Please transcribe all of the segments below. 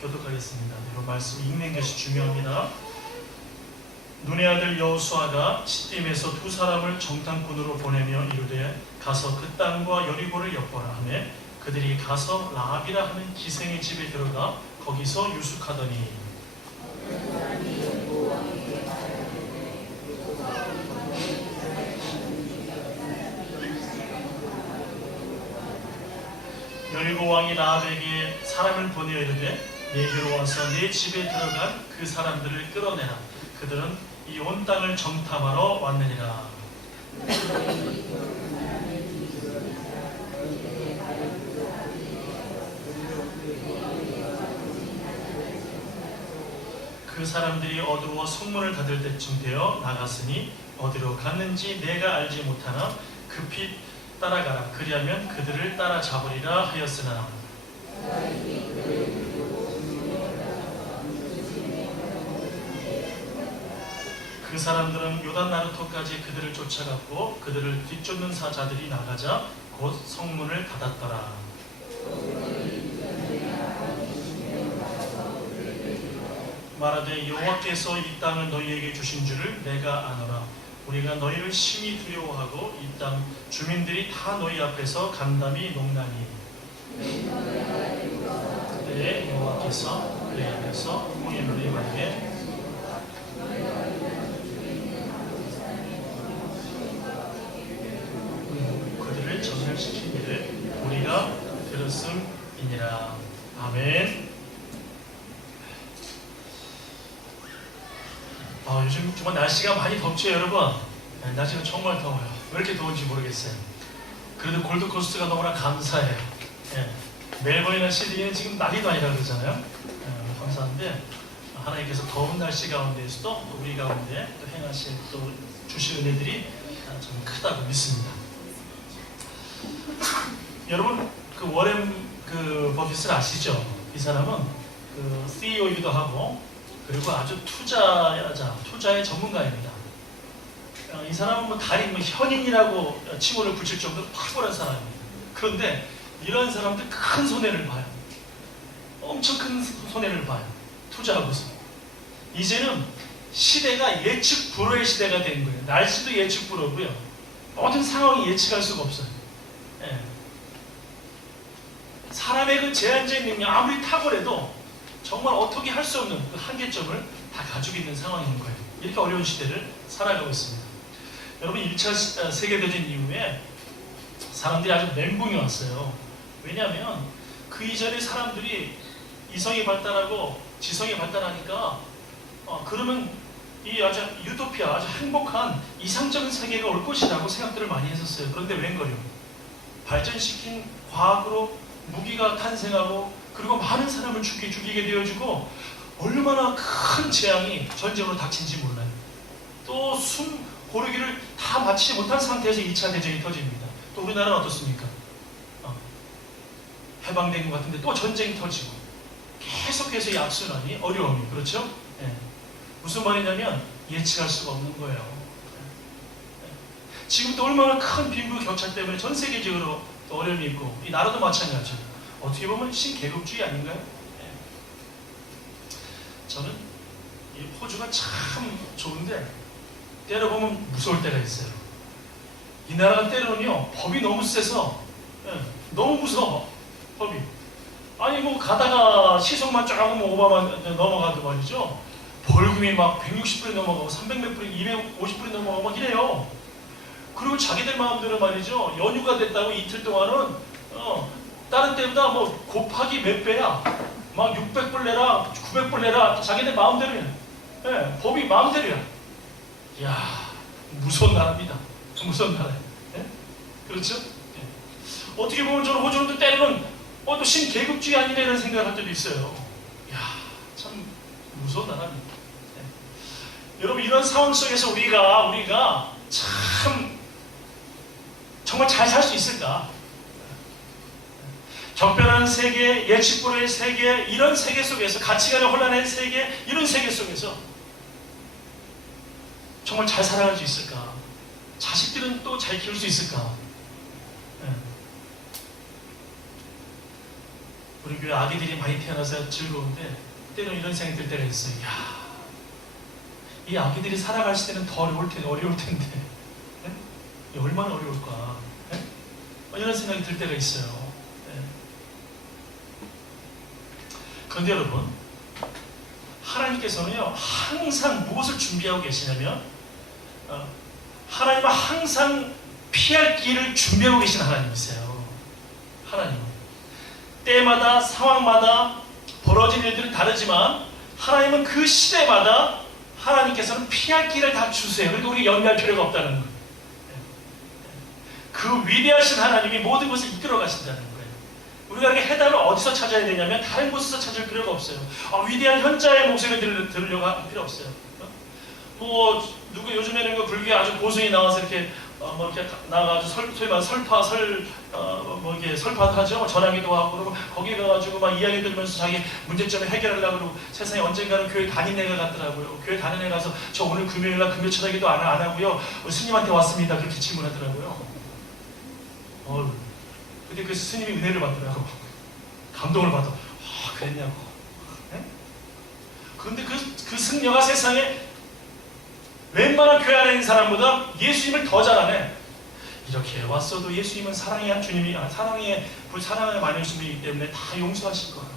교독하겠습니다. 여러분 말씀 읽는 것이 중요합니다. 눈의 아들 여호수아가 시딤에서 두 사람을 정탐꾼으로 보내며 이르되 가서 그 땅과 여리고를 엿보라 하며 그들이 가서 라합이라 하는 기생의 집에 들어가 거기서 유숙하더니 여리고 왕이 라합에게 사람을 보내어 이르되 내게로 와서 내 집에 들어간 그 사람들을 끌어내라. 그들은 이 온 땅을 정탐하러 왔느니라. 그 사람들이 어두워 성문을 닫을 때쯤 되어 나갔으니 어디로 갔는지 내가 알지 못하나 급히 따라가라. 그리하면 그들을 따라잡으리라 하였으나 그 사람들은 요단 나루토까지 그들을 쫓아갔고 그들을 뒤쫓는 사자들이 나가자 곧 성문을 닫았더라. 말하되 여호와께서 이 땅을 너희에게 주신 줄을 내가 아노라. 우리가 너희를 심히 두려워하고 이 땅 주민들이 다 너희 앞에서 간담이 농나니 그때 여호와께서 그의 앞에서 홍해물이 말하게 그들을 전멸시키기를 우리가 들었음이니라. 아멘. 요즘 정말 날씨가 많이 덥죠, 여러분? 네, 날씨가 정말 더워요. 왜 이렇게 더운지 모르겠어요. 그래도 골드코스트가 너무나 감사해요. 네, 멜버른이나 시드니는 지금 난리도 아니라 그러잖아요. 네, 감사한데 하나님께서 더운 날씨 가운데에서도 또 우리 가운데 또 행하실 또 주실 은혜들이 좀 크다고 믿습니다. 여러분 그 워렌 버핏을 아시죠? 이 사람은 그 CEO이기도 하고 그리고 아주 투자의 전문가입니다. 이 사람은 뭐 달인, 현인이라고 칭호를 붙일 정도로 탁월한 사람입니다. 그런데 이런 사람들 큰 손해를 봐요. 엄청 큰 손해를 봐요. 투자하고서. 이제는 시대가 예측 불허의 시대가 된 거예요. 날씨도 예측 불허고요. 모든 상황이 예측할 수가 없어요. 예. 사람의 그 제한적인 능력 아무리 탁월해도 정말 어떻게 할 수 없는 그 한계점을 다 가지고 있는 상황인 거예요. 이렇게 어려운 시대를 살아가고 있습니다. 여러분 1차 세계대전 이후에 사람들이 아주 멘붕이 왔어요. 왜냐하면 그 이전에 사람들이 이성이 발달하고 지성이 발달하니까 그러면 이 아주 유토피아, 아주 행복한 이상적인 세계가 올 것이라고 생각들을 많이 했었어요. 그런데 웬걸요? 발전시킨 과학으로 무기가 탄생하고 그리고 많은 사람을 죽이게 되어지고 얼마나 큰 재앙이 전쟁으로 닥친지 몰라요. 또 숨 고르기를 다 마치지 못한 상태에서 2차 대전이 터집니다. 또 우리나라는 어떻습니까? 해방된 것 같은데 또 전쟁이 터지고 계속해서 이 악순환이 어려움이 그렇죠? 네. 무슨 말이냐면 예측할 수가 없는 거예요. 네. 지금도 얼마나 큰 빈부 격차 때문에 전 세계적으로 또 어려움이 있고 이 나라도 마찬가지죠. 어떻게 보면 신계급주의 아닌가요? 네. 저는 이 호주가 참 좋은데 때려보면 무서울 때가 있어요. 이 나라가 때려는요 법이 너무 세서 너무 무서워. 법이. 아니 뭐 가다가 시속만 조금 오버만 넘어가도 말이죠. 벌금이 막 160불이 넘어가고 300몇 불이 250불이 넘어가고 막 이래요. 그리고 자기들 마음대로 말이죠. 연휴가 됐다고 이틀 동안은 다른 때보다 뭐 곱하기 몇 배야. 막 600불 내라 900불 내라 자기들 마음대로야. 네, 법이 마음대로야. 이야 무서운 나라입니다. 무서운 나라예요. 네? 그렇죠? 네. 어떻게 보면 저는 호주는 때리면 또 신계급주의 아니냐 이런 생각할 때도 있어요. 이야 참 무서운 나라입니다. 네. 여러분 이런 상황 속에서 우리가 참 정말 잘 살 수 있을까? 적변한 세계, 예측 불허의 세계, 이런 세계 속에서 가치관의 혼란의 세계, 이런 세계 속에서 정말 잘 살아갈 수 있을까? 자식들은 또 잘 키울 수 있을까? 네. 우리 교회 아기들이 많이 태어나서 즐거운데 때로는 이런 생각이 들 때가 있어요. 야, 이 아기들이 살아갈 때는 더 어려울 텐데 네? 얼마나 어려울까? 네? 이런 생각이 들 때가 있어요. 네. 그런데 여러분, 하나님께서는요 항상 무엇을 준비하고 계시냐면 하나님은 항상 피할 길을 준비하고 계신 하나님이세요. 하나님은 때마다 상황마다 벌어진 일들은 다르지만 하나님은 그 시대마다 하나님께서는 피할 길을 다 주세요. 그리고 우리가 염려할 필요가 없다는 거예요. 그 위대하신 하나님이 모든 것을 이끌어 가신다는 거예요. 우리가 이렇게 해답을 어디서 찾아야 되냐면 다른 곳에서 찾을 필요가 없어요. 위대한 현자의 목소리를 들으려고 할 필요 없어요. 누구 요즘에는 그 불교에 아주 고수이 나와서 이렇게 이렇게 나가가지고 소위 말해 이게 설파하죠. 전하기도 하고 그러고 거기 가가지고 막 이야기 들으면서 자기 문제점을 해결하려고 그러고 세상에 언젠가는 교회 다닌 애가 같더라고요. 교회 다닌 애 가서 저 오늘 금요일날 금요 초대기도 안 하고요. 스님한테 왔습니다. 그렇게 질문하더라고요. 근데 그 스님이 은혜를 받더라고. 감동을 받아. 그랬냐고. 네? 그런데 그 승려가 세상에 웬만한 교회 안에 있는 사람보다 예수님을 더 잘하네. 이렇게 왔어도 예수님은 사랑의 주님이 사랑의 만유신이기 때문에 다 용서하실 거예요.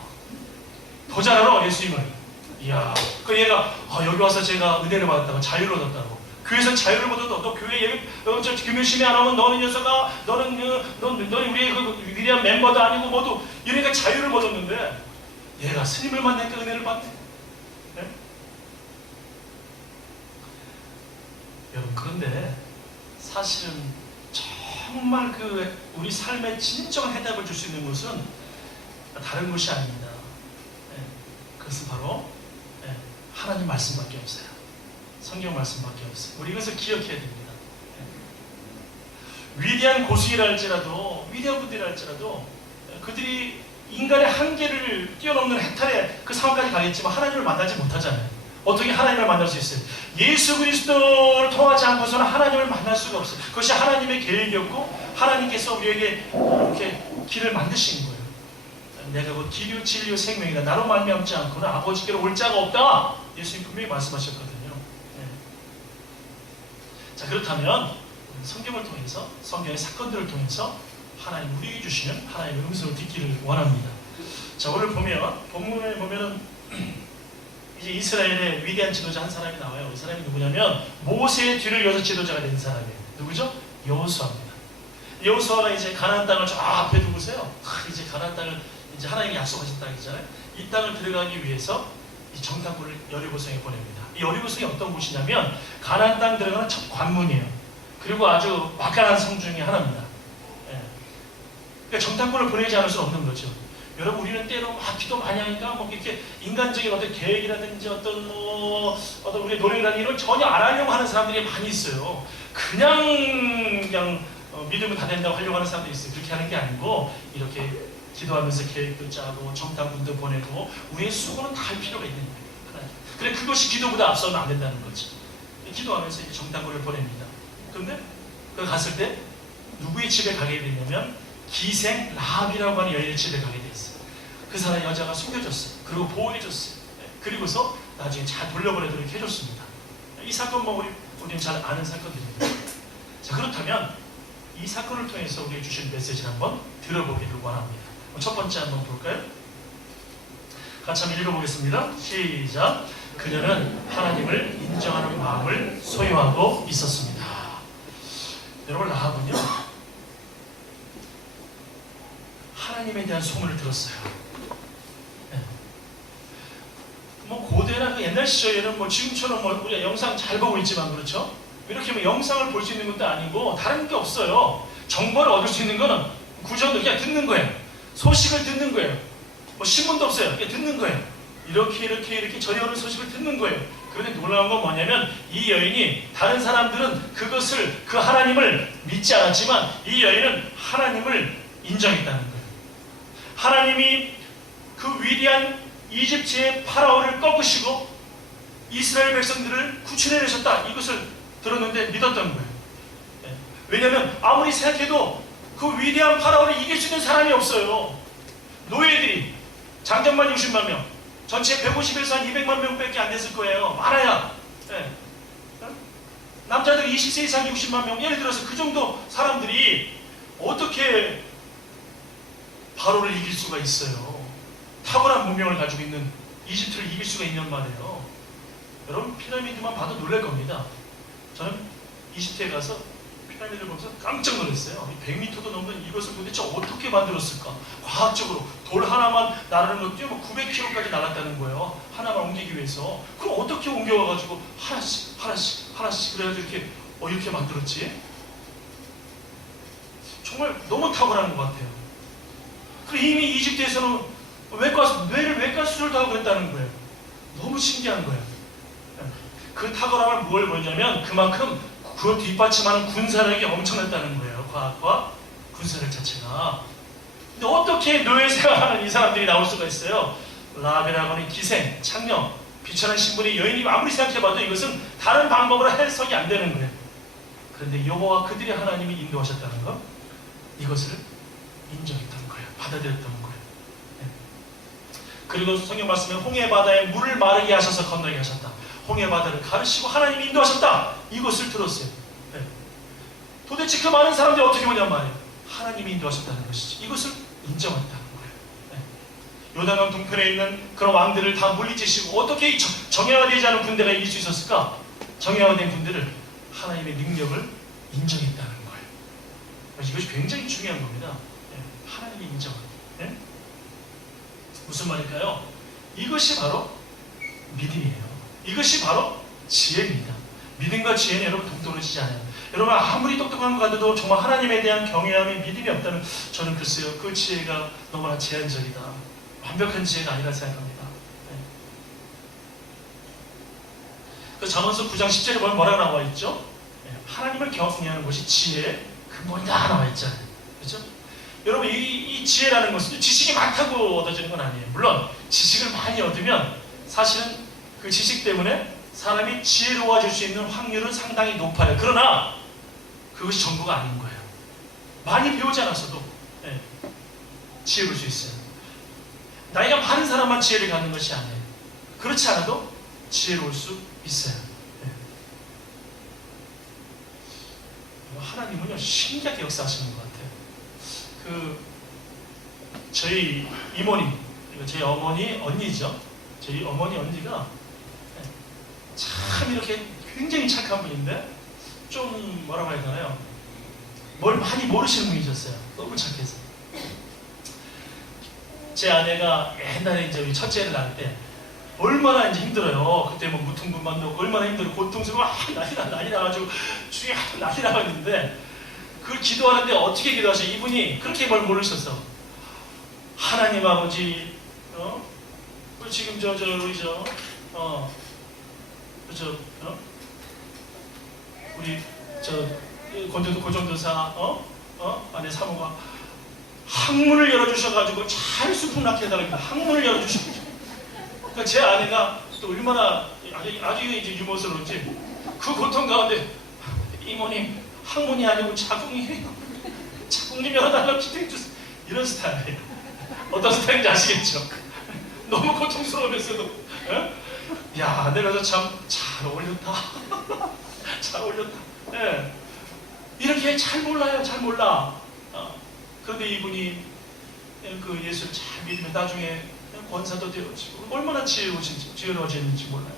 더 잘 알아 예수님을. 이야, 그 얘가 여기 와서 제가 은혜를 받았다고 자유를 얻었다고. 교회에서 자유를 얻어도 너 교회 교회 열심히 안 하면 너는 녀석아 너는 우리의 그 위대한 멤버도 아니고 뭐도 이러니까 자유를 얻었는데 얘가 스님을 만나니까 은혜를 받네. 네? 여러분 그런데 사실은 정말 우리 삶의 진정한 해답을 줄 수 있는 것은 다른 것이 아닙니다. 네. 그것은 바로 하나님 말씀밖에 없어요. 성경 말씀밖에 없어요. 우리 이것을 기억해야 됩니다. 위대한 고수이라 할지라도 위대한 분들이라 할지라도 그들이 인간의 한계를 뛰어넘는 해탈의 그 상황까지 가겠지만 하나님을 만나지 못하잖아요. 어떻게 하나님을 만날 수 있어요? 예수 그리스도를 통하지 않고서는 하나님을 만날 수가 없어요. 그것이 하나님의 계획이었고 하나님께서 우리에게 이렇게 길을 만드신 거예요. 내가 곧 길이요 진리요 생명이다. 나로 말미암지 않고는 아버지께로 올 자가 없다. 예수님 분명히 말씀하셨거든요. 자, 그렇다면 성경을 통해서 성경의 사건들을 통해서 하나님 우리에게 주시는 하나님의 음성을 듣기를 원합니다. 자, 오늘 본문에 보면은 이제 이스라엘의 위대한 지도자 한 사람이 나와요. 이 사람이 누구냐면 모세의 뒤를 이어서 지도자가 된 사람이에요. 누구죠? 여호수아입니다. 여호수아가 이제 가나안 땅을 저 앞에 두고서요. 이제 가나안 땅을 이제 하나님이 약속하신 땅이잖아요. 이 땅을 들어가기 위해서 이 정탐꾼을 여리고성에 보냅니다. 이 여리고성이 어떤 곳이냐면 가나안 땅 들어가는 첫 관문이에요. 그리고 아주 막강한 성 중에 하나입니다. 그러니까 정탐꾼을 보내지 않을 수 없는 거죠. 여러분 우리는 때로 기도 많이 하니까 이렇게 인간적인 어떤 계획이라든지 어떤 우리의 노력이라든지 이런 전혀 안 하려고 하는 사람들이 많이 있어요. 그냥 믿으면 다 된다고 하려고 하는 사람들이 있어요. 그렇게 하는 게 아니고 이렇게 기도하면서 계획도 짜고 정탐꾼도 보내고 우리의 수고는 다 할 필요가 있는 거예요. 그래 그것이 기도보다 앞서면 안 된다는 거지. 기도하면서 이제 정탐꾼을 보냅니다. 그런데 그 갔을 때 누구의 집에 가게 되냐면 기생 라합이라고 하는 여인의 집에 가게 됐어요. 그 사람 여자가 숨겨줬어요. 그리고 보호해줬어요. 그리고서 나중에 잘 돌려보내도록 해줬습니다. 이 사건 우리는 잘 아는 사건들입니다. 자, 그렇다면 이 사건을 통해서 우리에게 주신 메시지를 한번 들어보기를 원합니다. 첫 번째 한번 볼까요? 같이 한번 읽어보겠습니다. 시작. 그녀는 하나님을 인정하는 마음을 소유하고 있었습니다. 여러분 라합은요 하나님에 대한 소문을 들었어요. 네. 고대나 옛날 시절에는 지금처럼 우리가 영상 잘 보고 있지만 그렇죠? 이렇게 영상을 볼 수 있는 것도 아니고 다른 게 없어요. 정보를 얻을 수 있는 거는 구전도 그냥 듣는 거예요. 소식을 듣는 거예요. 신문도 없어요. 그냥 듣는 거예요. 이렇게 전해오는 소식을 듣는 거예요. 그런데 놀라운 건 뭐냐면 이 여인이 다른 사람들은 그 하나님을 믿지 않았지만 이 여인은 하나님을 인정했다는 거예요. 하나님이 그 위대한 이집트의 파라오를 꺾으시고 이스라엘 백성들을 구출해내셨다. 이것을 들었는데 믿었던 거예요. 왜냐하면 아무리 생각해도 그 위대한 파라오를 이길 수 있는 사람이 없어요. 노예들이 장정만 60만 명. 전체 150에서 한 200만 명밖에 안 됐을 거예요. 많아야. 예. 남자들 20세 이상 60만 명. 예를 들어서 그 정도 사람들이 어떻게 바로를 이길 수가 있어요? 탁월한 문명을 가지고 있는 이집트를 이길 수가 있냔 말이에요. 여러분 피라미드만 봐도 놀랄 겁니다. 저는 이집트에 가서 피라미드를 보면서 깜짝 놀랐어요. 100m도 넘는 이것을 도대체 어떻게 만들었을까? 과학적으로 돌 하나만 나르는 것도 뭐 900km까지 날았다는 거예요. 하나만 옮기기 위해서. 그럼 어떻게 옮겨와가지고 하나씩 그래가지고 이렇게 만들었지? 정말 너무 탁월한 것 같아요. 그리고 이미 이집트에서는 뇌를 외과수술도 하고 그랬다는 거예요. 너무 신기한 거예요. 그 탁월함을 뭘 보냐면 그만큼 그 뒷받침하는 군사력이 엄청났다는 거예요. 과학과 군사력 자체가. 근데 어떻게 뇌에 생활하는 이 사람들이 나올 수가 있어요? 라벨라고 하는 기생, 창녀, 비천한 신분의 여인이 아무리 생각해봐도 이것은 다른 방법으로 해석이 안 되는 거예요. 그런데 여호와 그들이 하나님이 인도하셨다는 것, 이것을 인정했던 거예요. 받아들였던 거예요. 네. 그리고 성경 말씀에 홍해 바다에 물을 마르게 하셔서 건너게 하셨다. 홍해 바다를 가르치고 하나님이 인도하셨다. 이것을 들었어요. 네. 도대체 그 많은 사람들이 어떻게 보냔 말이에요. 하나님이 인도하셨다는 것이지. 이것을 인정했다는 거예요. 네. 요단강 동편에 있는 그런 왕들을 다 물리치시고 어떻게 정예화되지 않은 군대가 이길 수 있었을까? 정예화된 군대를 하나님의 능력을 인정했다는 거예요. 이것이 굉장히 중요한 겁니다. 네. 하나님의 인정. 네? 무슨 말일까요? 이것이 바로 믿음이에요. 이것이 바로 지혜입니다. 믿음과 지혜는 여러분 동떨어지지 않아요. 여러분 아무리 똑똑한 것 같아도 정말 하나님에 대한 경외함이 믿음이 없다면 저는 글쎄요 그 지혜가 너무나 제한적이다. 완벽한 지혜가 아니라 생각합니다. 네. 그 잠언서 9장 10절에 보면 뭐라고 나와 있죠? 네. 하나님을 경외하는 것이 지혜의 근본이다 나와 있잖아요. 그렇죠? 여러분 이 지혜라는 것은 지식이 많다고 얻어지는 건 아니에요. 물론 지식을 많이 얻으면 사실은 그 지식 때문에 사람이 지혜로워질 수 있는 확률은 상당히 높아요. 그러나 그것이 전부가 아닌 거예요. 많이 배우지 않았어도 네, 지혜로울 수 있어요. 나이가 많은 사람만 지혜를 갖는 것이 아니에요. 그렇지 않아도 지혜로울 수 있어요. 네. 하나님은요 신기하게 역사하시는 것 같아요. 저희 이모님, 저희 어머니 언니죠. 저희 어머니 언니가 참 이렇게 굉장히 착한 분인데 좀 뭐라고 해야 되나요? 뭘 많이 모르시는 분이셨어요. 너무 착해서. 제 아내가 옛날에 이제 우리 첫째를 낳을 때 얼마나 이제 힘들어요. 그때 뭐 무통분만 넣고 얼마나 힘들고 고통스러워 난리 나가지고 중에 난리 나갔는데 그걸 기도하는데 어떻게 기도하셔? 이분이 그렇게 뭘 모르셨어. 하나님 아버지, 지금 우리 고전도사 아내 사모가 항문을 열어주셔가지고 잘 수풍 낳게 해달라고 항문을 열어주셔가지고 그러니까 제 아내가 또 얼마나 아주 이제 유머스러운지 그 고통 가운데 이모님 항문이 아니고 자궁이에요. 자궁 좀 열어달라고 기도해주세요. 이런 스타일이에요. 어떤 스타일인지 아시겠죠? 너무 고통스러우면서도 야 내가 참 잘 어울렸다. 잘 어울렸다. 네. 이렇게 잘 몰라요. 잘 몰라. 그런데 이분이 그 예수를 잘 믿으면 나중에 권사도 되어지고 얼마나 지혜로워졌는지 몰라요.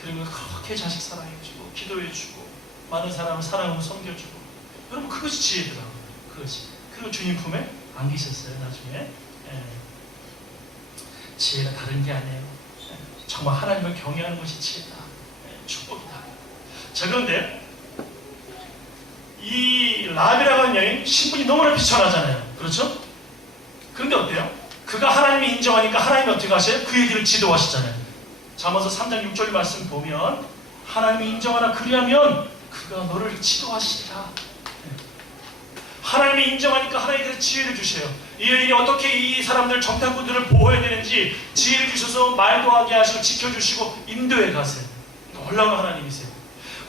그리고 그렇게 자식 사랑해주고 기도해주고 많은 사람을 사랑하고 섬겨주고 여러분 그것이 지혜더라고요. 그것이. 그리고 주님 품에 안기셨어요. 나중에. 예. 지혜가 다른 게 아니에요. 예. 정말 하나님을 경외하는 것이 지혜다. 예. 축복이다. 자 그런데 이 라비라고 하는 여인 신분이 너무나 비천하잖아요. 그렇죠? 그런데 어때요? 그가 하나님이 인정하니까 하나님이 어떻게 하세요? 그의 길을 지도하시잖아요. 잠언서 3장 6절 말씀 보면 하나님이 인정하라 그리하면 그가 너를 지도하시리라. 하나님이 인정하니까 하나님께서 지혜를 주셔요. 이 여인이 어떻게 이 사람들 정탐꾼들을 보호해야 되는지 지혜를 주셔서 말도 하게 하시고 지켜주시고 인도해 가세요. 놀라운 하나님이세요.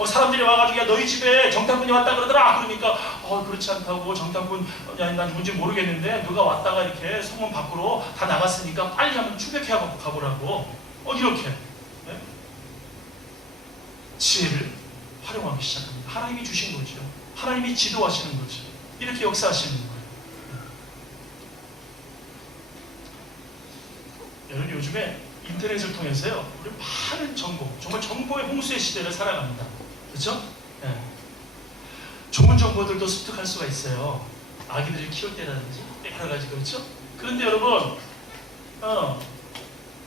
사람들이 와가지고 야 너희 집에 정탐꾼이 왔다 그러더라. 그러니까 그렇지 않다고 정탐꾼 난 누군지 모르겠는데 누가 왔다가 이렇게 성문 밖으로 다 나갔으니까 빨리 한번 추격해하고 가보라고 이렇게 네? 지혜를 활용하기 시작합니다. 하나님이 주신 거죠. 하나님이 지도하시는 거죠. 이렇게 역사하시는 거예요. 여러분 요즘에 인터넷을 통해서요 우리 많은 정보, 정말 정보의 홍수의 시대를 살아갑니다. 그렇죠? 네. 좋은 정보들도 습득할 수가 있어요. 아기들을 키울 때라든지 여러 가지. 그렇죠? 그런데 여러분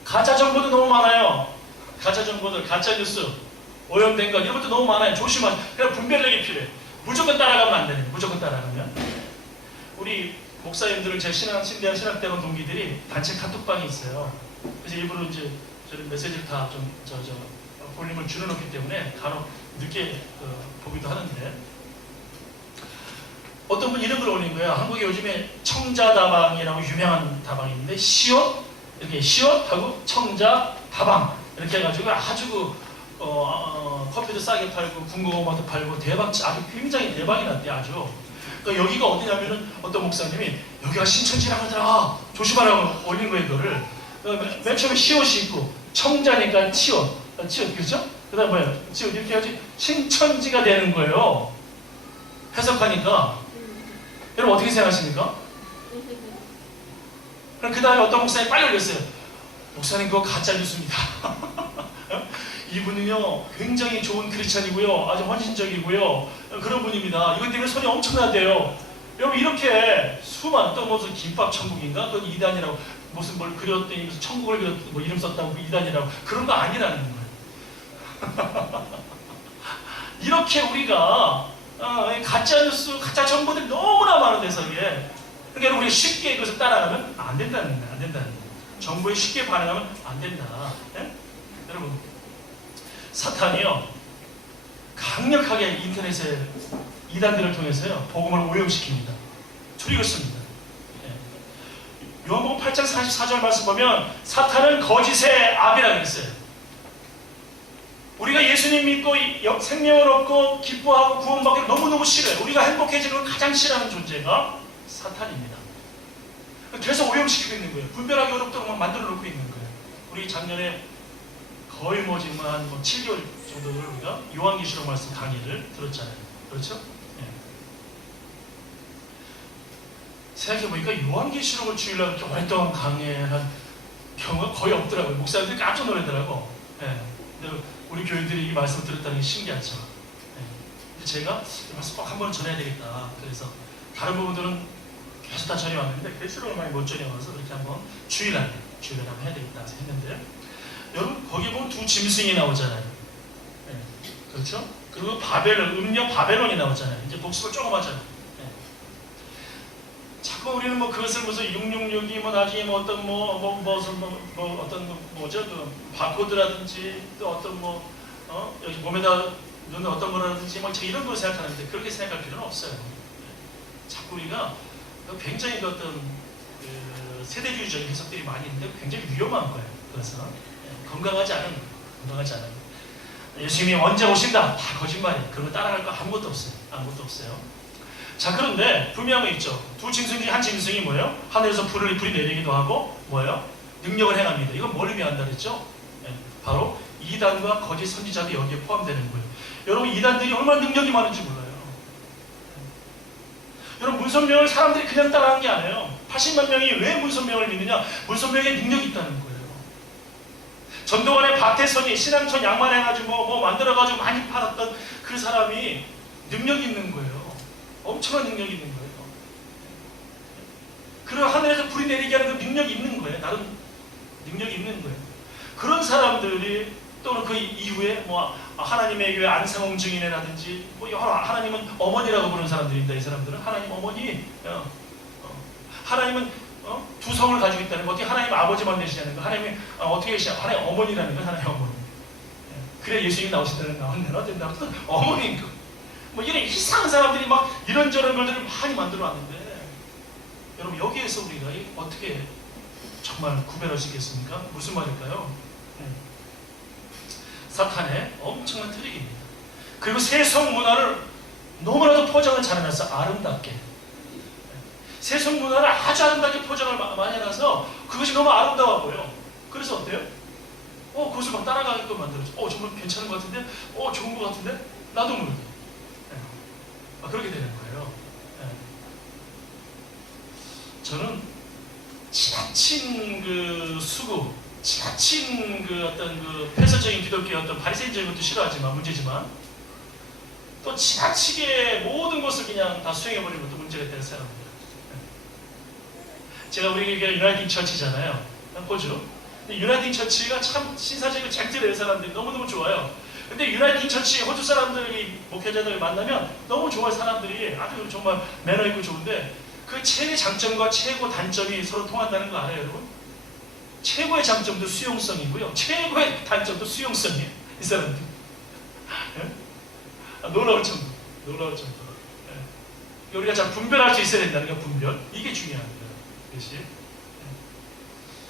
가짜 정보도 너무 많아요. 가짜 정보들, 가짜 뉴스, 오염된 것 이런 것도 너무 많아요. 조심하세요. 그냥 분별력이 필요해. 무조건 따라가면 안 되는. 무조건 따라가면 우리 목사님들은 제 신대한 신학대원 동기들이 단체 카톡방이 있어요. 그래서 일부러 이제 저는 메시지를 다 좀 볼륨을 줄여놓기 때문에 간혹 늦게 보기도 하는데 어떤 분 이런 걸 올린 거예요. 한국에 요즘에 청자다방이라고 유명한 다방이 있는데 시옷 이렇게 시옷하고 청자다방 이렇게 해가지고 아주 커피도 싸게 팔고 군고구마도 팔고 대박 아주 굉장히 대박이 났대 아주. 그러니까 여기가 어디냐면은 어떤 목사님이 여기가 신천지라고 하더라 조심하라고 올린 거예요 이거를. 맨 처음에 시옷이 있고 청자니까 치옷 그렇죠? 그 다음 뭐예요? 치옷 이렇게 해야지 신천지가 되는 거예요. 해석하니까 여러분 어떻게 생각하십니까? 그럼 그 다음에 어떤 목사님이 빨리 올렸어요. 목사님 그거 가짜 뉴스입니다. 이분은요 굉장히 좋은 크리스찬이고요 아주 헌신적이고요 그런 분입니다. 이것 때문에 손이 엄청나대요. 여러분 이렇게 수많은 또 무슨 김밥 천국인가? 그건 이단이라고 무슨 뭘 그렸더니 무슨 천국을 그렸더니 뭐 이름 썼다고 이단이라고 그런 거 아니라는 거예요. 이렇게 우리가 가짜 뉴스, 가짜 정보들이 너무나 많은 대석에 그러니까 우리가 쉽게 이것을 따라가면 안 된다는 거예요. 안 된다는 거예요. 정보에 쉽게 반응하면 안 된다. 네? 여러분 사탄이요 강력하게 인터넷에 이단들을 통해서요 복음을 오염시킵니다. 줄이겠습니다. 요한복음 8장 44절 말씀 보면 사탄은 거짓의 아비라고 했어요. 우리가 예수님 믿고 생명을 얻고 기뻐하고 구원받기를 너무너무 싫어요. 우리가 행복해지는 걸 가장 싫어하는 존재가 사탄입니다. 그래서 오염시키고 있는 거예요. 분별하기 어렵도록 만들어 놓고 있는 거예요. 우리 작년에 거의 뭐 지금 한 7개월 정도를 우리가 요한계시록 말씀 강의를 들었잖아요. 그렇죠? 네. 생각해보니까 요한계시록을 주일날 이렇게 오랫동안 강의한 경우가 거의 없더라고요. 목사님들이 깜짝 놀라더라고. 네. 근데 우리 교인들이 이 말씀을 들었다는 게 신기하죠. 네. 제가 이 말씀 꼭 한번 전해야 되겠다. 그래서 다른 부분들은 계속 다 전해왔는데 계시록을 많이 못 전해와서 그렇게 한번 주일날 한번 해야 되겠다 했는데 여러분 거기 보면 두 짐승이 나오잖아요. 네. 그렇죠? 그리고 음녀 바벨론이 나오잖아요. 이제 복수가 조금 하잖아요. 네. 자꾸 우리는 뭐 그것을 무슨 666이 뭐 나중에 뭐 어떤 어떤 뭐죠? 그 바코드라든지 또 어떤 여기 몸에다 넣는 어떤 거라든지 뭐 이런 걸 생각하는데 그렇게 생각할 필요는 없어요. 네. 자꾸 우리가 굉장히 그 어떤 세대주의적인 해석들이 많이 있는데 굉장히 위험한 거예요. 그래서 건강하지 않은 예수님이 언제 오신다 다 거짓말이에요. 그런 거 따라갈 거 아무것도 없어요. 아무것도 없어요. 자 그런데 분명한 거 있죠. 두 짐승 중에 한 짐승이 뭐예요? 하늘에서 불이 내리기도 하고 뭐예요? 능력을 행합니다. 이건 뭘 의미한다 그랬죠? 네, 바로 이단과 거짓 선지자도 여기에 포함되는 거예요. 여러분 이단들이 얼마나 능력이 많은지 몰라요. 여러분 문선명을 사람들이 그냥 따라하는 게 아니에요. 80만 명이 왜 문선명을 믿느냐? 문선명에 능력이 있다는 거예요. 전두환의 박태선이 신앙촌 양만해가지고 뭐 만들어가지고 많이 팔았던 그 사람이 능력이 있는 거예요. 엄청난 능력이 있는 거예요. 그런 하늘에서 불이 내리게 하는 그 능력이 있는 거예요. 나름 능력이 있는 거예요. 그런 사람들이 또는 그 이후에 뭐 하나님의 교회 안상홍 증인이라든지 뭐 여러 하나님은 어머니라고 부르는 사람들입니다. 이 사람들은 하나님 어머니, 하나님은 두 성을 가지고 있다는 거. 어떻게 하나님 아버지만 되시냐는 거. 하나님이 어떻게 계시냐? 하나님 어머니라는 거. 하나님 어머니. 그래 예수님이 나오신다는 거. 된다. 어머니인 거. 뭐 이런 이상한 사람들이 막 이런저런 것들을 많이 만들어 놨는데 여러분 여기에서 우리가 어떻게 정말 구별할 수 있겠습니까? 무슨 말일까요? 사탄의 엄청난 트릭입니다. 그리고 세속 문화를 너무나도 포장을 잘 해놨어. 아름답게. 세속 문화를 아주 아름답게 포장을 많이 해놔서 그것이 너무 아름다워 보여. 그래서 어때요? 그것을 막 따라가게끔 만들어줘. 정말 괜찮은 것 같은데? 좋은 것 같은데? 나도 모르게. 그렇게 되는 거예요. 저는 지나친 그 수구, 지나친 그 어떤 그 폐쇄적인 기독교의 어떤 바리새인적인 것도 싫어하지만, 문제지만, 또 지나치게 모든 것을 그냥 다 수행해버리는 것도 문제가 있다고 생각합니다. 제가 우리 교회가 유나이팅 처치잖아요. 호주. 유나이팅 처치가 참 신사적이고 쟁점의 사람들이 너무너무 좋아요. 근데 유나이팅 처치 호주 사람들이 목회자들 만나면 너무 좋아할 사람들이 아주 정말 매너 있고 좋은데 그 최대 장점과 최고 단점이 서로 통한다는 거 알아요, 여러분? 최고의 장점도 수용성이고요. 최고의 단점도 수용성이에요. 이 사람들. 놀라울 정도. 놀라울 정도. 우리가 잘 분별할 수 있어야 된다는 게 분별. 이게 중요합니다. 그것이.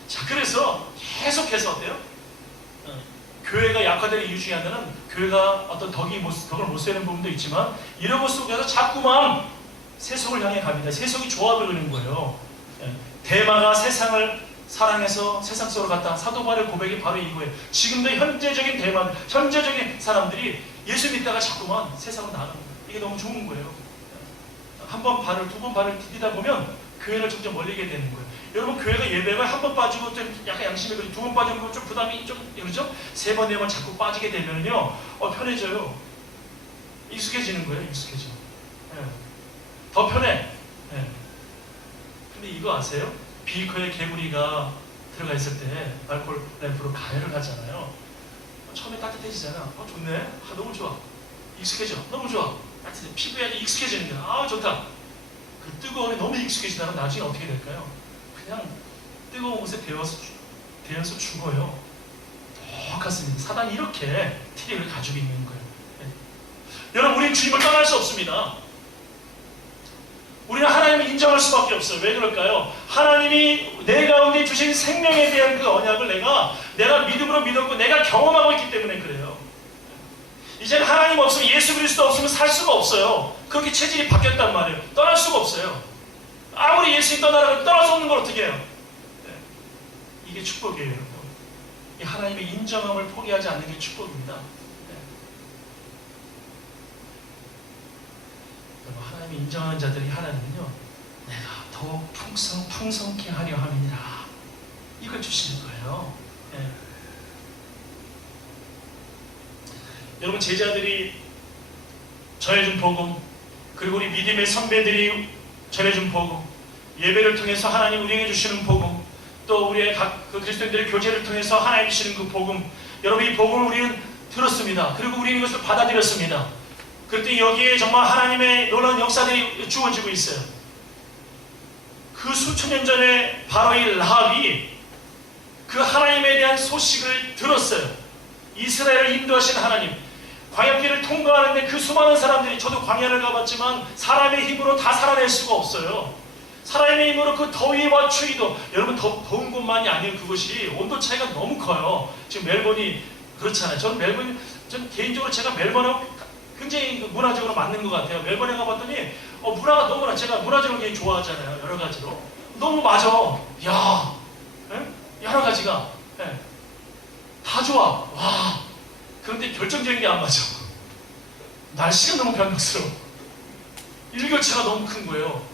자, 그래서 계속해서 어때요? 교회가 약화되는 이유 중에 하나는 교회가 어떤 덕을 못 세는 부분도 있지만 이런 것 속에서 자꾸만 세속을 향해 갑니다. 세속이 조합을 이루는 거예요. 대마가 세상을 사랑해서 세상 속으로 갔다. 사도 바울의 고백이 바로 이거예요. 지금도 현재적인 대마, 현재적인 사람들이 예수 믿다가 자꾸만 세상으로 나가는 거예요. 이게 너무 좋은 거예요. 한 번 발을, 두 번 발을 디디다 보면 교회를 점점 멀리게 되는 거예요. 여러분, 교회가 예배가 한 번 빠지고 좀 약간 양심이 두 번 빠지는 건 좀 부담이 좀 그렇죠? 세 번, 네 번 자꾸 빠지게 되면요, 편해져요. 익숙해지는 거예요. 익숙해져. 더 편해. 근데 이거 아세요? 비커에 개구리가 들어가 있을 때 알코올 램프로 가열을 하잖아요. 처음에 따뜻해지잖아. 좋네. 너무 좋아. 익숙해져. 너무 좋아. 따뜻해. 피부에 아주 익숙해지는 거야. 좋다. 그 뜨거움에 너무 익숙해지다가 나중에 어떻게 될까요? 그냥 뜨거운 곳에 데워서 죽어요. 똑같습니다. 사단이 이렇게 트릭을 가지고 있는 거예요. 여러분, 우리는 주님을 떠날 수 없습니다. 우리는 하나님을 인정할 수밖에 없어요. 왜 그럴까요? 하나님이 내 가운데 주신 생명에 대한 그 언약을 내가 믿음으로 믿었고 내가 경험하고 있기 때문에 그래요. 이제는 하나님 없으면, 예수 그리스도 없으면 살 수가 없어요. 그렇게 체질이 바뀌었단 말이에요. 떠날 수가 없어요. 아무리 예수님 떠나라고 떠날 수 없는 걸 어떻게 해요? 이게 축복이에요, 여러분. 이 하나님의 인정함을 포기하지 않는 게 축복입니다. 하나님이 인정하는 자들이 하나님은요, 내가 더욱 풍성케 하려 함이니라, 이걸 주시는 거예요. 여러분, 제자들이 전해준 복음, 그리고 우리 믿음의 선배들이 전해준 복음, 예배를 통해서 하나님 우리에게 주시는 복음, 또 우리의 각 그리스도인들의 교제를 통해서 하나님 주시는 그 복음, 여러분, 이 복음을 우리는 들었습니다. 그리고 우리는 이것을 받아들였습니다. 그랬더니 여기에 정말 하나님의 놀라운 역사들이 주어지고 있어요. 그 수천 년 전에 바로 이 라합이 그 하나님에 대한 소식을 들었어요. 이스라엘을 인도하신 하나님, 광야길을 통과하는데 그 수많은 사람들이, 저도 광야를 가봤지만 사람의 힘으로 다 살아낼 수가 없어요. 사람의 힘으로 그 더위와 추위도, 여러분, 더운 곳만이 아니에요. 그것이 온도 차이가 너무 커요. 지금 멜번이 그렇잖아요. 전 개인적으로 제가 멜번하고 굉장히 문화적으로 맞는 것 같아요. 멜번에 가봤더니 문화가 너무나, 제가 문화적으로 굉장히 좋아하잖아요. 여러 가지로 너무 맞아. 여러 가지가 다 좋아. 와. 그런데 결정적인 게 안 맞아. 날씨가 너무 변덕스러워. 일교차가 너무 큰 거예요.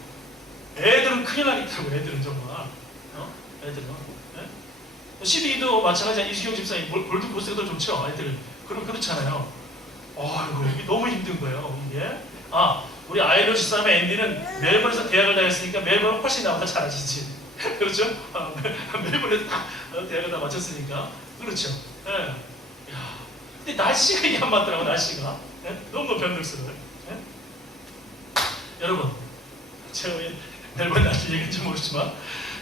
애들은 큰일 나겠다고. 애들은 정말 애들은 시드니도 마찬가지야. 이수경 집사님 골드코스트도 좋죠. 애들 그렇잖아요. 아이고, 이게 너무 힘든 거예요. 이게 우리 아이로 집사람의 앤디는 멜번에서 대학을 다녔으니까 멜번은 훨씬 나보다 잘하시지. 그렇죠? 멜번에서 대학을 다 마쳤으니까. 그렇죠. 근데 날씨가 이게 안 맞더라고. 날씨가 너무 변덕스러워요. 여러분, 제가 왜 멜번 날씨 얘기인지 모르지만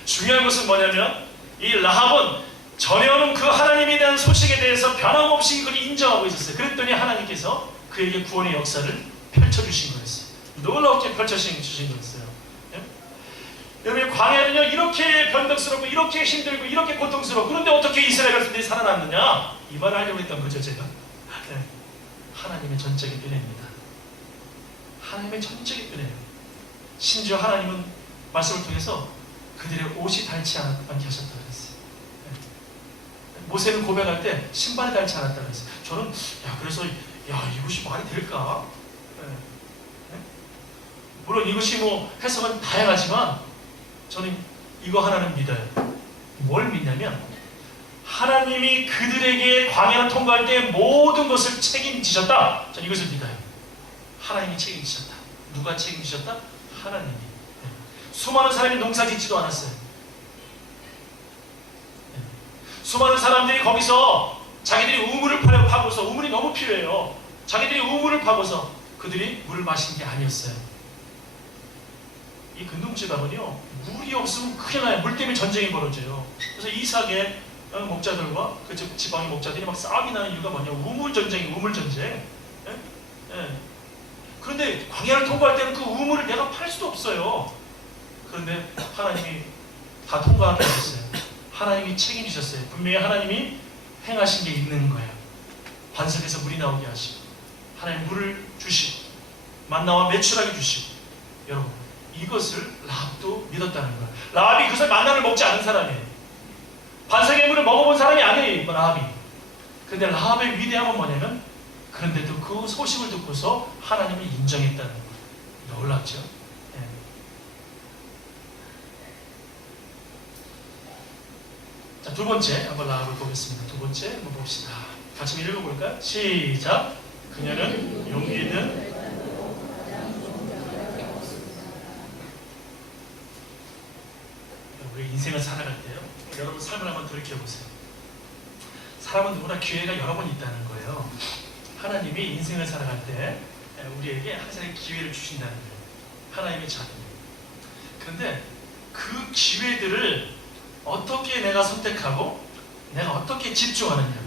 중요한 것은 뭐냐면, 이 라합은 전해오는 그 하나님에 대한 소식에 대해서 변함없이 그걸 인정하고 있었어요. 그랬더니 하나님께서 그에게 구원의 역사를 펼쳐주신 거였어요. 놀랍게 펼쳐주신 거였어요. 여러분, 광야는요, 이렇게 변덕스럽고 이렇게 힘들고 이렇게 고통스럽고, 그런데 어떻게 이스라엘 백성들이 살아났느냐, 이 말을 하려고 했던 거죠. 제가 하나님의 전적인 은혜입니다. 하나님의 전적인 은혜. 심지어 하나님은 말씀을 통해서 그들의 옷이 닳지 않게 하셨다고 그랬어요. 모세는 고백할 때 신발이 닳지 않았다고 그랬어요. 저는 그래서 이것이 말이 될까? 물론 이것이 해석은 다양하지만 저는 이거 하나는 믿어요. 뭘 믿냐면 하나님이 그들에게 광야를 통과할 때 모든 것을 책임지셨다. 저는 이것을 믿어요. 하나님이 책임지셨다. 누가 책임지셨다? 하나님이. 수많은 사람이 농사 짓지도 않았어요. 수많은 사람들이 거기서 자기들이 우물을 파고서, 우물이 너무 필요해요. 자기들이 우물을 파고서 그들이 물을 마신 게 아니었어요. 이 근동지방은요, 물이 없으면 큰일 나요. 물 때문에 전쟁이 벌어져요. 그래서 이삭의 목자들과 그 지방의 목자들이 막 싸움이 나는 이유가 뭐냐? 우물 전쟁이 우물 전쟁. 그런데 광야를 통과할 때는 그 우물을 내가 팔 수도 없어요. 그런데 하나님이 다 통과하게 하셨어요. 하나님이 책임지셨어요. 분명히 하나님이 행하신 게 있는 거예요. 반석에서 물이 나오게 하시고, 하나님 물을 주시고, 만나와 매출하게 주시고. 여러분, 이것을 라합도 믿었다는 거예요. 라합이 그것을 만나를 먹지 않은 사람이에요. 반석의 물을 먹어본 사람이 아니에요, 라합이. 그런데 라합의 위대함은 뭐냐면, 그런데도 그 소식을 듣고서 하나님을 인정했다는 거예요. 놀랍죠? 네. 자, 두 번째 한번 라합을 보겠습니다. 두 번째 한번 봅시다. 같이 읽어볼까요? 시작. 그녀는 용기 있는 우리 인생을 살아갈 때요, 여러분 삶을 한번 돌이켜보세요. 사람은 누구나 기회가 여러 번 있다는 거예요. 하나님이 인생을 살아갈 때 우리에게 항상 기회를 주신다는 거예요. 하나님의 자녀입니다. 그런데 그 기회들을 어떻게 내가 선택하고 내가 어떻게 집중하느냐,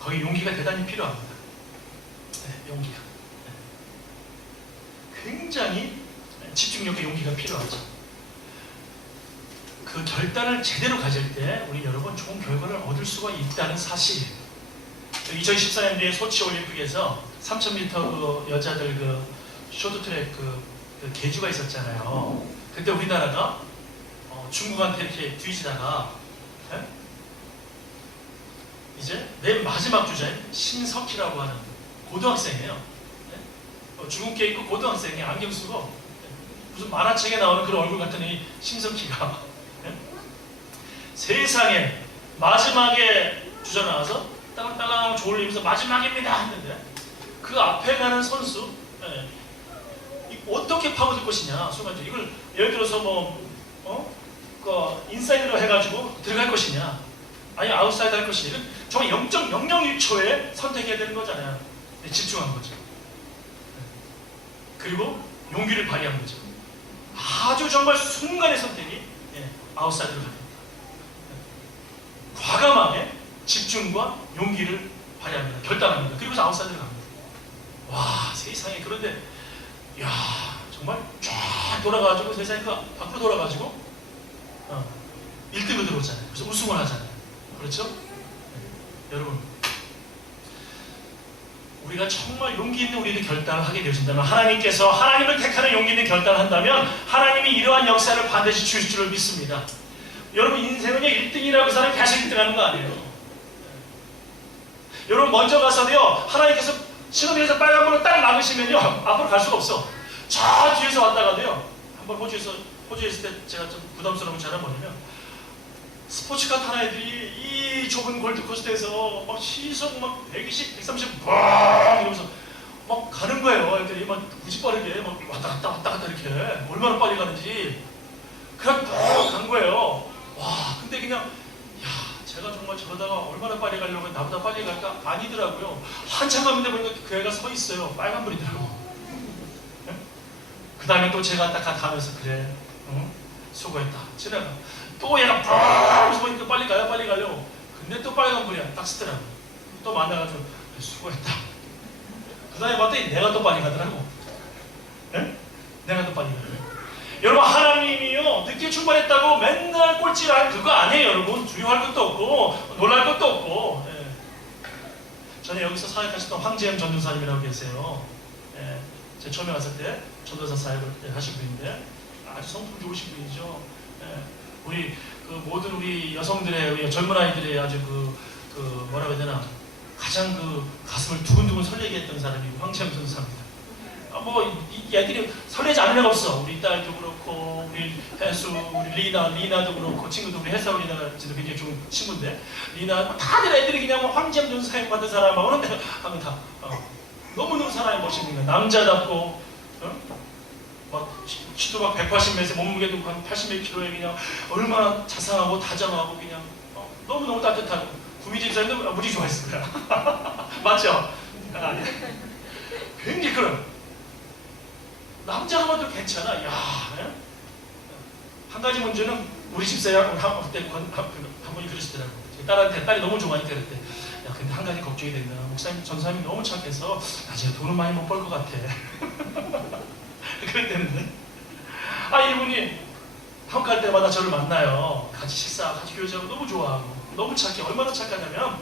거기 용기가 대단히 필요합니다. 용기가. 굉장히 집중력과 용기가 필요하죠. 그 결단을 제대로 가질 때 우리 여러분 좋은 결과를 얻을 수가 있다는 사실이에요. 2014년도에 소치 올림픽에서 3000m 그 여자들 그 쇼트트랙 그 계주가 있었잖아요. 그때 우리나라가 중국한테 이렇게 뒤지다가 이제 맨 마지막 주자인 신석희라고 하는 고등학생이에요. 주근깨 있고 고등학생이 안경 쓰고 무슨 만화책에 나오는 그런 얼굴 같은 이 신석희가 세상에 마지막에 주자 나와서 딸랑딸랑 졸리면서 마지막입니다 했는데 그 앞에 가는 선수 어떻게 파고들 것이냐, 순간적으로 이걸 예를 들어서 인사이드로 해가지고 들어갈 것이냐, 아니 아웃사이드 할 것이냐, 정말 0.001초에 선택해야 되는 거잖아요. 집중한 거죠. 그리고 용기를 발휘한 거죠. 아주 정말 순간의 선택이 아웃사이드로 갑니다. 과감하게 집중과 용기를 발휘합니다. 결단합니다. 그리고서 아웃사이드로 갑니다. 와, 세상에. 그런데 정말 쫙 돌아가지고 세상에 그 밖으로 돌아가지고 1등으로 들어오잖아요. 그래서 우승을 하잖아요. 그렇죠? 여러분, 우리가 정말 용기 있는 우리의 결단을 하게 되신다면, 하나님께서 하나님을 택하는 용기 있는 결단을 한다면 하나님이 이러한 역사를 반드시 주실 줄을 믿습니다. 여러분, 인생은요 1등이라고 해서 계속 1등하는 거 아니에요. 여러분, 먼저 가서도요, 하나님께서 시험에서 빨간불을 딱 막으시면요 앞으로 갈 수가 없어. 저 뒤에서 왔다가도요, 한번 호주에 있을 때 제가 좀 부담스러운 차는 뭐냐면, 스포츠카 타는 애들이 이 좁은 골드코스터에서 막 시속 막 120, 130 막 이러면서 막 가는 거예요. 애들이 막 무지 빠르게 막 왔다 갔다 이렇게 얼마나 빨리 가는지 그냥 쭉 간 거예요. 와, 근데 그냥 제가 정말 저러다가 얼마나 빨리 가려고 나보다 빨리 갈까? 아니더라고요. 한참 가는데 보니까 그 애가 서 있어요. 빨간불이더라고. 그 다음에 또 제가 딱 가면서 그래, 수고했다. 지나가. 또 얘가 빡 보니까 빨리 가려고. 근데 또 빨간불이야. 딱 쓰더라고. 또 만나가지고 수고했다. 그 다음에 봤더니 내가 또 빨리 가더라고. 내가 또 빨리 가더라고. 여러분, 하나님이요 늦게 출발했다고 맨날 꼴찌를 그거 아니에요. 여러분, 두려워할 것도 없고 놀랄 것도 없고. 저는 여기서 사역하셨던 황재현 전도사님이라고 계세요. 예, 제가 처음에 왔을 때 전도사 사역을 하신 분인데 아주 성품 좋으신 분이죠. 예, 우리 그 모든 우리 여성들의 우리 젊은 아이들의 아주 그 뭐라고 해야 되나 가장 그 가슴을 두근두근 설레게 했던 사람이 황재현 전도사입니다. 이 애들이 설레지 않은 애가 없어. 우리 딸도 그렇고, 우리 혜수, 우리 리나도 그렇고, 친구도 우리 혜사 리나가 진짜 굉장히 좋은 친구인데, 리나, 다들 애들이 그냥 황재현 전도사님 받은 사람하고 그런데 하면 다 너무너무 사람이 멋있는 거야. 남자답고, 키도 막 180몇에 몸무게도 한 80몇 킬로에 그냥 얼마나 자상하고 다정하고 그냥 너무너무 따뜻하고 구미집 사람도 무지 좋아했을 거야. 맞죠? 굉장히 그런 남자가 봐도 괜찮아. 한 가지 문제는 우리 집사야 한 분이 그러시더라고. 딸이 너무 좋아하니까 그랬대. 야, 근데 한 가지 걱정이 된다. 목사님, 전사님이 너무 착해서 제가 돈을 많이 못 벌 것 같아. 그랬대는데. 이분이 한국 갈 때마다 저를 만나요. 같이 식사, 같이 교제하고 너무 좋아하고 너무 착해. 얼마나 착하냐면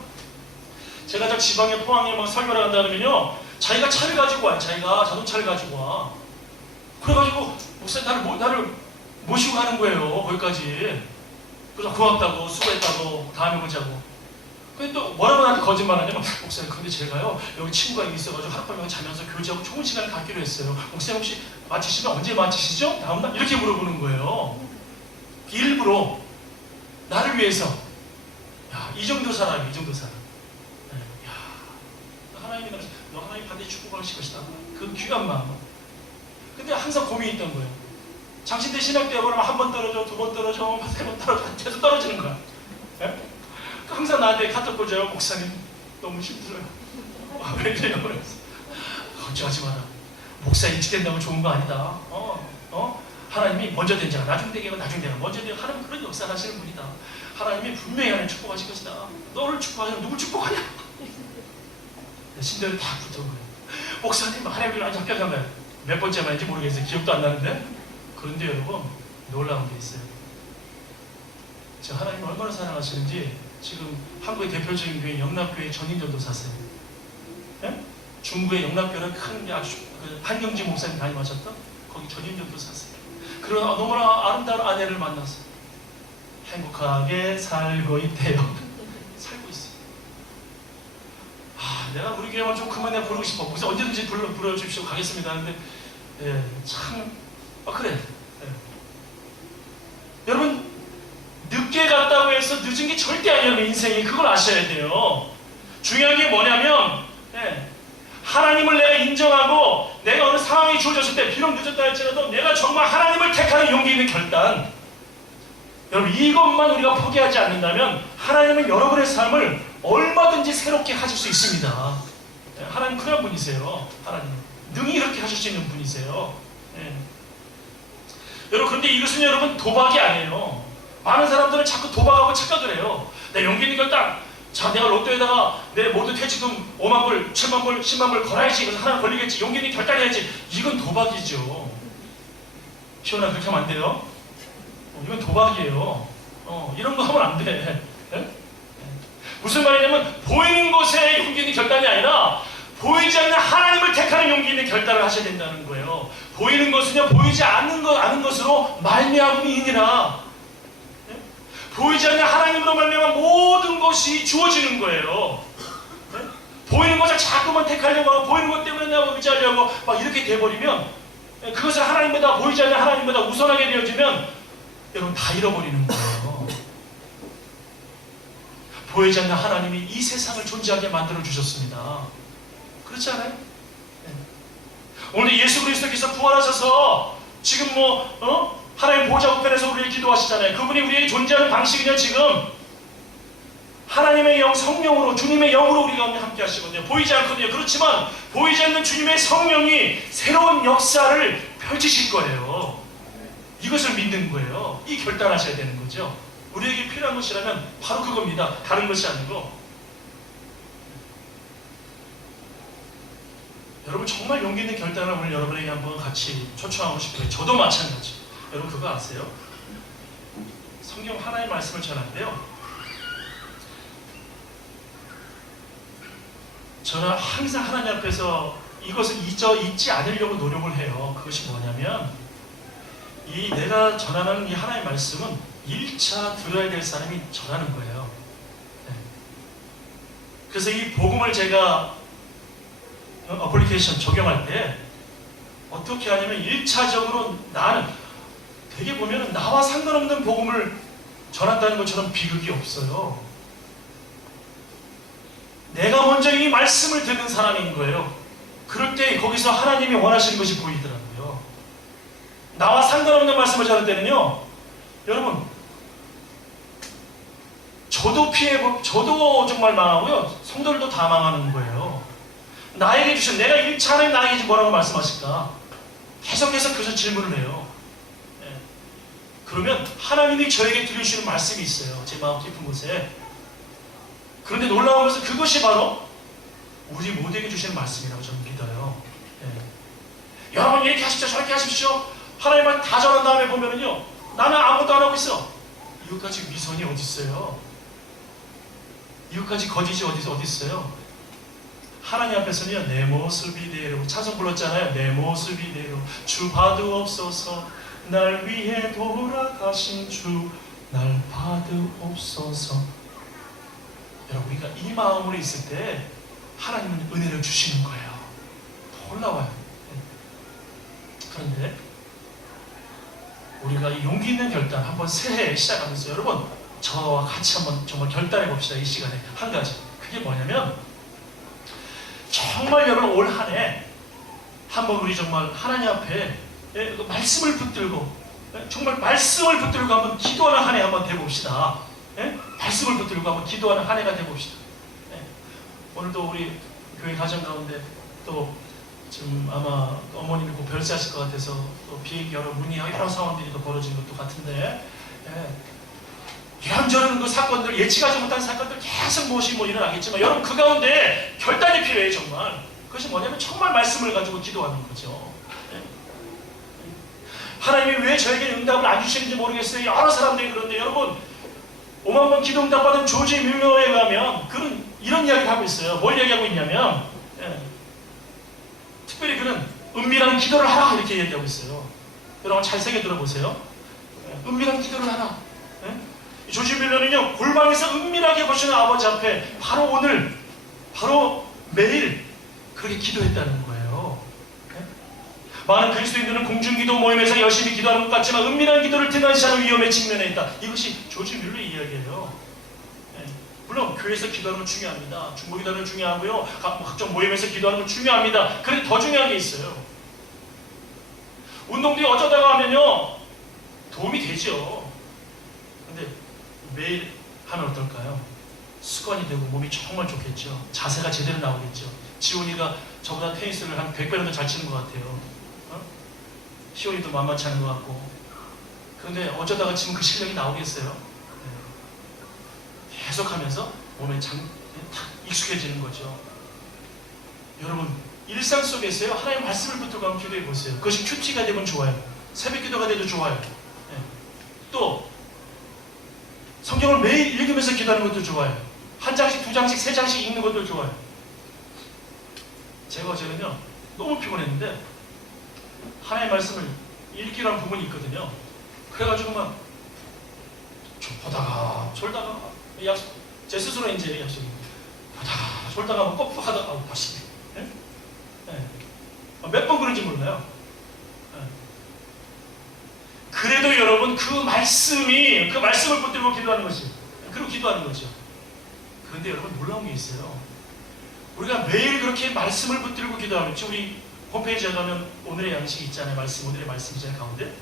제가 저 지방에 포항에 막 설교를 한다 그러면요, 자기가 차를 가지고 와요. 자기가 자동차를 가지고 와. 그래가지고 목사님 나를 모시고 가는 거예요. 거기까지. 그래서 고맙다고 수고했다고 다음에 보자고. 근데 또 뭐라고 나한테 거짓말하냐면 목사님 근데 제가요 여기 친구가 있어가지고 하룻밤 여기 자면서 교제하고 좋은 시간을 갖기로 했어요. 목사님 혹시 마치시면 언제 마치시죠? 다음날? 이렇게 물어보는 거예요. 일부러 나를 위해서. 이 정도 사람이 이 정도 사람. 하나님이 너 하나님 반드시 축복하실 것이다. 그 귀한 마음. 근데 항상 고민이 있던 거예요. 장신대 신학대에 보면 한 번 떨어져, 두 번 떨어져, 세 번 떨어져, 계속 떨어지는 거야. 항상 나한테 카톡 보자요. 목사님 너무 힘들어요. 왠지요? 걱정하지 마라. 목사 일찍 된다고 좋은 거 아니다. 하나님이 먼저 된 자가 나중 되게 나중 되가 먼저 되고 하나님 그런 역사를 하시는 분이다. 하나님이 분명히 하나님 축복하실 것이다. 너를 축복하면 누굴 축복하냐? 신들이 다 붙은 거예요. 목사님 하나님을 아주 합격한 거예요. 몇 번째 말인지 모르겠어요. 기억도 안 나는데. 그런데 여러분 놀라운 게 있어요. 제가 하나님을 얼마나 사랑하시는지 지금 한국의 대표적인 교회 영락교회 전인전도사세요. 중국의 영락교회는 큰 아주 한경지 목사님 다녀오셨던 거기 전인전도사세요. 그런 너무나 아름다운 아내를 만나서 행복하게 살고 있대요. 살고 있어요. 내가 우리 교회만 좀 그만해 부르고 싶어. 목사 언제든지 불러주십시오. 가겠습니다. 하는데 참 그래. 여러분 늦게 갔다고 해서 늦은 게 절대 아니에요. 인생이 그걸 아셔야 돼요. 중요한 게 뭐냐면 하나님을 내가 인정하고 내가 어느 상황이 주어졌을 때 비록 늦었다 할지라도 내가 정말 하나님을 택하는 용기 있는 결단. 여러분 이것만 우리가 포기하지 않는다면 하나님은 여러분의 삶을 얼마든지 새롭게 하실 수 있습니다. 하나님 그런 분이세요. 하나님 능히 그렇게 하실 수 있는 분이세요. 여러분 그런데 이것은 여러분 도박이 아니에요. 많은 사람들은 자꾸 도박하고 착각을 해요. 내 용기 있는 결단. 자, 내가 로또에다가 내 모두 퇴직금 5만 불, 7만 불, 10만 불 걸어야지. 그래서 하나 걸리겠지. 용기 있는 결단해야지. 이건 도박이죠. 시원아 그렇게 하면 안 돼요. 이건 도박이에요. 이런 거 하면 안 돼. 무슨 말이냐면 보이는 것에 용기 있는 결단이 아니라 보이지 않는 하나님을 택하는 용기 있는 결단을 하셔야 된다는 거예요. 보이는 것은요 보이지 않는 것으로 말미암음이니라. 보이지 않는 하나님으로 말미암아 모든 것이 주어지는 거예요. 보이는 것을 자꾸만 택하려고 하고 보이는 것 때문에 내가 의지하려고 막 이렇게 돼버리면 그것을 하나님보다 보이지 않는 하나님보다 우선하게 되어지면 여러분 다 잃어버리는 거예요. 보이지 않는 하나님이 이 세상을 존재하게 만들어 주셨습니다. 그렇지 않아요? 오늘 예수 그리스도께서 부활하셔서 지금 하나님 보좌 우편에서 우리를 기도하시잖아요. 그분이 우리에게 존재하는 방식은요 지금 하나님의 영 성령으로 주님의 영으로 우리 가운데 함께 하시거든요. 보이지 않거든요. 그렇지만 보이지 않는 주님의 성령이 새로운 역사를 펼치실 거예요. 이것을 믿는 거예요. 이 결단하셔야 되는 거죠. 우리에게 필요한 것이라면 바로 그겁니다. 다른 것이 아니고. 여러분 정말 용기 있는 결단을 오늘 여러분에게 한번 같이 초청하고 싶어요. 저도 마찬가지. 여러분 그거 아세요? 성경 하나의 말씀을 전하는데요. 저는 항상 하나님 앞에서 이것을 잊지 않으려고 노력을 해요. 그것이 뭐냐면 내가 전하는 이 하나님의 말씀은 1차 들어야 될 사람이 전하는 거예요. 네. 그래서 이 복음을 제가 어플리케이션 적용할 때 어떻게 하냐면 1차적으로 나는 되게 보면 나와 상관없는 복음을 전한다는 것처럼 비극이 없어요. 내가 먼저 이 말씀을 듣는 사람인 거예요. 그럴 때 거기서 하나님이 원하시는 것이 보이더라고요. 나와 상관없는 말씀을 전할 때는요, 여러분, 저도 정말 망하고요, 성도들도 다 망하는 거예요. 나에게 주신, 내가 1차 하나님 나에게 뭐라고 말씀하실까? 계속해서 그래서 질문을 해요. 네. 그러면 하나님이 저에게 들려주시는 말씀이 있어요. 제 마음 깊은 곳에. 그런데 놀라운 것은 그것이 바로 우리 모두에게 주시는 말씀이라고 저는 믿어요. 네. 여러분 이렇게 하십시오, 저렇게 하십시오. 하나님 말 다 전한 다음에 보면은요, 나는 아무것도 안 하고 있어. 이것까지 위선이 어디 있어요? 이것까지 거짓이 어디 있어요? 하나님 앞에서는요, 내 모습 이대로, 찬송 불렀잖아요. 내 모습 이대로 주 받으옵소서, 날 위해 돌아가신 주 날 받으옵소서. 여러분, 우리가 이 마음으로 있을 때 하나님은 은혜를 주시는 거예요. 놀라워요. 그런데 우리가 이 용기 있는 결단, 한번 새해 시작하면서 여러분 저와 같이 한번 정말 결단해 봅시다. 이 시간에 한 가지, 그게 뭐냐면 정말 여러분 올 한 해 한번 우리 정말 하나님 앞에 말씀을 붙들고, 정말 말씀을 붙들고 한번 기도하는 한 해 한번 돼봅시다. 말씀을 붙들고 한번 기도하는 한 해가 돼봅시다. 오늘도 우리 교회 가정 가운데 또 지금 아마 어머님이 곧 별세하실 것 같아서 또 비행기 여러 문의하고 여러 상황들이 또 벌어진 것도 같은데, 이런저런 그 사건들, 예측하지 못한 사건들 계속 무엇이 일어나겠지만 여러분 그 가운데 결단이 필요해요. 정말 그것이 뭐냐면 정말 말씀을 가지고 기도하는 거죠. 하나님이 왜 저에게 응답을 안 주시는지 모르겠어요. 여러 사람들이 그런데 여러분 5만 번 기도 응답 받은 조지 뮬러에 가면 그는 이런 이야기를 하고 있어요. 뭘 얘기하고 있냐면 특별히 그는 은밀한 기도를 하라 이렇게 얘기하고 있어요. 여러분 잘 새겨 들어보세요. 은밀한 기도를 하라. 조지 뮬러는요, 골방에서 은밀하게 보시는 아버지 앞에 바로 오늘, 바로 매일 그렇게 기도했다는 거예요. 많은 그리스도인들은 공중기도 모임에서 열심히 기도하는 것 같지만 은밀한 기도를 등한시하는 위험에 직면해 있다. 이것이 조지 뮬러의 이야기예요. 물론 교회에서 기도하는 건 중요합니다. 중보기도하는 건 중요하고요, 각종 모임에서 기도하는 건 중요합니다. 그런데 더 중요한 게 있어요. 운동도 어쩌다가 하면요 도움이 되죠. 근데 매일 하면 어떨까요? 습관이 되고 몸이 정말 좋겠죠. 자세가 제대로 나오겠죠. 지훈이가 저보다 테니스를 한 100배는 더 잘 치는 것 같아요. 시온이도 만만치 않은 것 같고. 그런데 어쩌다가 지금 그 실력이 나오겠어요? 계속하면서 몸에 탁 익숙해지는 거죠. 여러분 일상 속에서요, 하나님의 말씀을 붙들고 한번 기도해 보세요. 그것이 큐티가 되면 좋아요. 새벽 기도가 돼도 좋아요. 또 성경을 매일 읽으면서 기도하는 것도 좋아요. 한 장씩, 두 장씩, 세 장씩 읽는 것도 좋아요. 제가 어제는요 너무 피곤했는데 하나님의 말씀을 읽기로 한 부분이 있거든요. 그래가지고 막 보다가 졸다가 제 스스로 이제 약속이 보다가 졸다가 꼭 하다가 다시 몇 번 그런지 몰라요. 그래도 여러분 그 말씀을 붙들고 기도하는 것이, 그리고 기도하는 거죠. 그런데 여러분 놀라운 게 있어요. 우리가 매일 그렇게 말씀을 붙들고 기도하면, 우리 홈페이지에 가면 오늘의 양식이 있잖아요. 오늘의 말씀 있잖아요. 가운데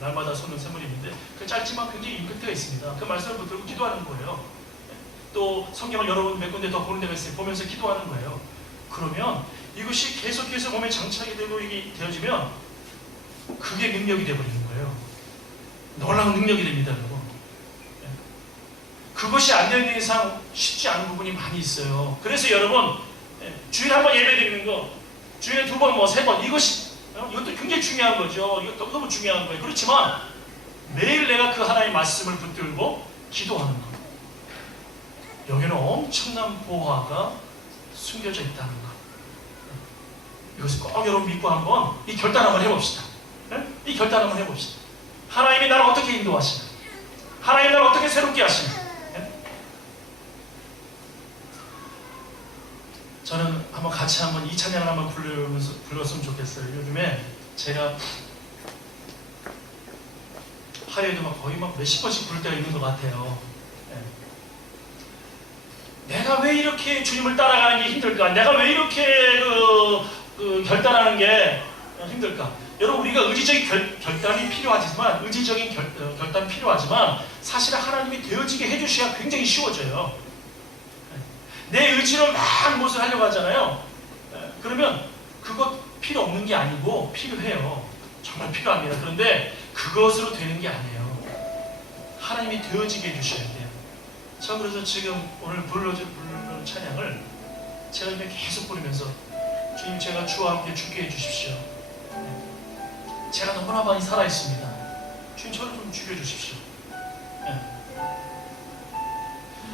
날마다 솟는 샘물이 있는데 그 짧지만 굉장히 임팩트가 있습니다. 그 말씀을 붙들고 기도하는 거예요. 또 성경을 여러 몇 군데 더 보는 데가 있어요. 보면서 기도하는 거예요. 그러면 이것이 계속해서 몸에 장착이 되고 이게 되어지면 그게 능력이 되어버리는 거예요. 놀라운 능력이 됩니다, 여러분. 그것이 안 되는 이상 쉽지 않은 부분이 많이 있어요. 그래서 여러분 주일에 한 번 예배 드리는 거, 주일에 두 번, 세 번, 이것도 굉장히 중요한 거죠. 이것도 너무 중요한 거예요. 그렇지만 매일 내가 그 하나님의 말씀을 붙들고 기도하는 것, 여기는 엄청난 보화가 숨겨져 있다는 것. 이것을 꼭 여러분 믿고 한번 이 결단 한번 해봅시다. 이 결단 한번 해봅시다. 하나님이 나를 어떻게 인도하시나? 하나님이 나를 어떻게 새롭게 하시나? 저는 한번 같이 한번 이 찬양을 한번 불렀으면 좋겠어요. 요즘에 제가 하루에도 거의 몇십 번씩 부를 때가 있는 것 같아요. 내가 왜 이렇게 주님을 따라가는 게 힘들까? 내가 왜 이렇게 결단하는 게 힘들까? 여러분, 우리가 의지적인 결단이 필요하지만, 의지적인 결단 필요하지만 사실은 하나님이 되어지게 해주셔야 굉장히 쉬워져요. 내 의지로 막 무엇을 하려고 하잖아요. 그러면 그것 필요 없는 게 아니고 필요해요. 정말 필요합니다. 그런데 그것으로 되는 게 아니에요. 하나님이 되어지게 해주셔야 돼요. 저 그래서 지금 오늘 부르는 찬양을 제가 그냥 계속 부르면서 주님, 제가 주와 함께 죽게 해주십시오. 제가 너무나 많이 살아있습니다. 주님, 저를 좀 죽여주십시오.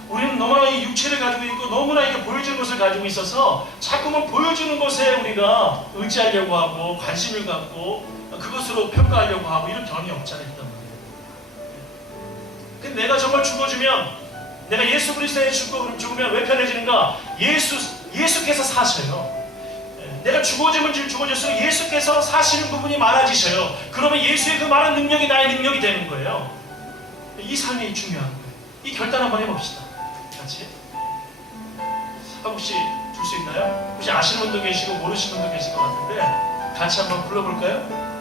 우리는 너무나 이 육체를 가지고 있고 너무나 이게 보여주는 것을 가지고 있어서 자꾸만 보여주는 것에 우리가 의지하려고 하고 관심을 갖고 그것으로 평가하려고 하고 이런 경험이 없잖아요. 근데 내가 정말 죽어주면, 내가 예수 그리스도에 죽으면 왜 편해지는가? 예수께서 사셔요. 내가 죽어지면 죽어질수록 예수께서 사시는 부분이 많아지셔요. 그러면 예수의 그 많은 능력이 나의 능력이 되는 거예요. 이 삶이 중요한 거예요. 이 결단 한번 해봅시다. 같이. 혹시 줄 수 있나요? 혹시 아시는 분도 계시고 모르시는 분도 계실 것 같은데 같이 한번 불러볼까요?